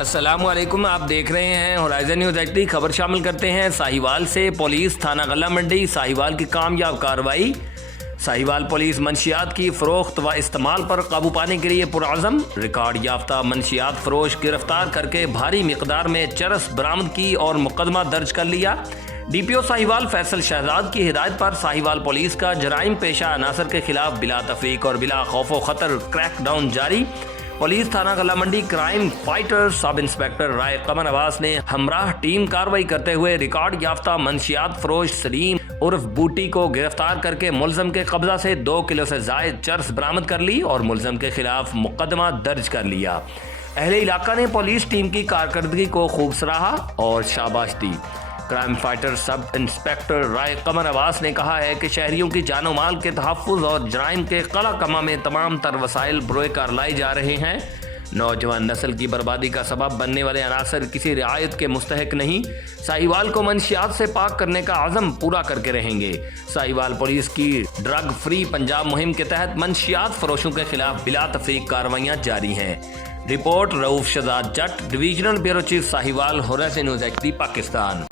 अस्सलामुअलैकुम, आप देख रहे हैं होराइजन न्यूज़ एचडी। खबर शामिल करते हैं साहिवाल से। पुलिस थाना गला मंडी साहिवाल की कामयाब कार्रवाई। साहिवाल पुलिस मंशियात की फ़रोख्त व इस्तेमाल पर काबू पाने के लिए पुरअज़म। रिकॉर्ड याफ्ता मंशियात फरोश गिरफ्तार करके भारी मिकदार में चरस बरामद की और मुकदमा दर्ज कर लिया। डीपीओ साहिवाल फैसल शहजाद की हिदायत पर साहिवाल पुलिस का जराइम पेशा अनासर के खिलाफ बिला तफरीक और बिला खौफ व खतर क्रैकडाउन जारी। पुलिस थाना गला मंडी क्राइम फाइटर सब इंस्पेक्टर राय कमर अब्बास ने हमराह टीम कार्रवाई करते हुए रिकॉर्ड याफ्ता मंशियात फरोश सलीम उर्फ बूटी को गिरफ्तार करके मुलजम के कब्जा से 2 किलो से जायद चर्स बरामद कर ली और मुलजम के खिलाफ मुकदमा दर्ज कर लिया। अहले इलाका ने पुलिस टीम की कारकर्दगी को खूब सराहा और शाबाश दी। क्राइम फाइटर सब इंस्पेक्टर राय कमर अब्बास ने कहा है कि शहरियों की जानो माल के तहफ़्फ़ुज़ और जराइम के कला कमा में तमाम तर वसाइल बरोए कार लाई जा रहे हैं। नौजवान नस्ल की बर्बादी का सबब बनने वाले अनासर किसी रियायत के मुस्तहिक नहीं। साहिवाल को मंशियात से पाक करने का आज़म पूरा करके रहेंगे। साहिवाल पुलिस की ड्रग फ्री पंजाब मुहिम के तहत मंशियात फरोशों के खिलाफ बिला तफरीक कार्रवाइयाँ जारी हैं। Report Rauf Shahzad Jat, divisional bureau chief Sahiwal, Horizon News HD, Pakistan.